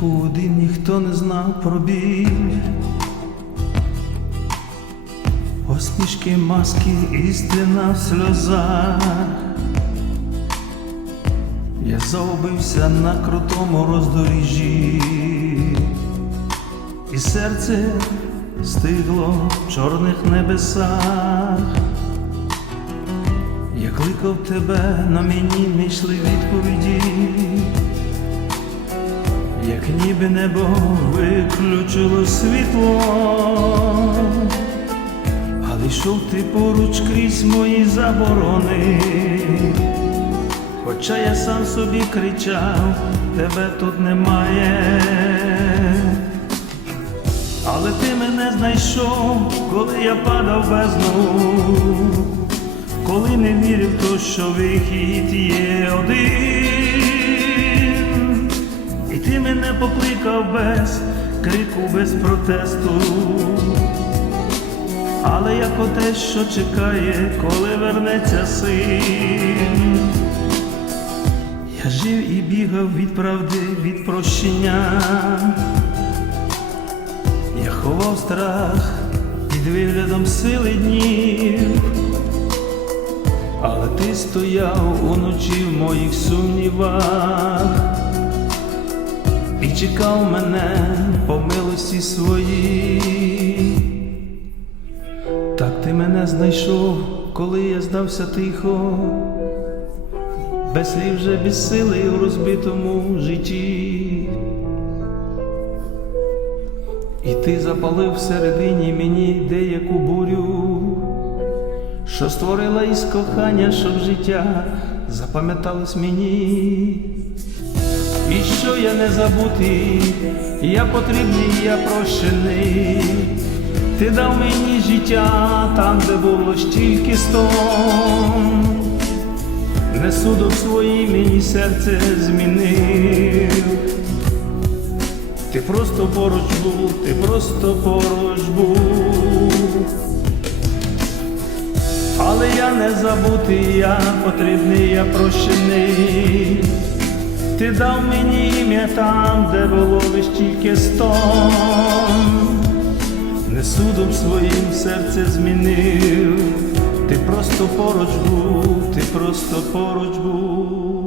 годин ніхто не знав про біль. Посмішки, маски, істина в сльозах. Я загубився на крутому роздоріжжі, і серце стигло в чорних небесах. Я кликав тебе, на мені не йшли відповіді, як ніби небо виключило світло, але йшов ти поруч крізь мої заборони. Хоча я сам собі кричав, тебе тут немає. Але ти мене знайшов, коли я падав бездну, коли не вірив то, що вихід є один. Мене покликав без крику, без протесту. Але як оте, що чекає, коли вернеться син. Я жив і бігав від правди, від прощення. Я ховав страх під виглядом сили днів, але ти стояв уночі в моїх сумнівах і чекав мене по милості своїй. Так ти мене знайшов, коли я здався тихо без слів вже без сили у розбитому житті. І ти запалив всередині мені деяку бурю, що створила із кохання, щоб життя запам'яталось мені. І що я не забутий, я потрібний, я прощений. Ти дав мені життя там, де було стільки стон не судок свої мені серце змінив. Ти просто поруч був, ти просто поруч був. Але я не забутий, я потрібний, я прощений. Ти дав мені ім'я там, де було лиш тільки стон. Не судом своїм серце змінив. Ти просто поруч був, ти просто поруч був.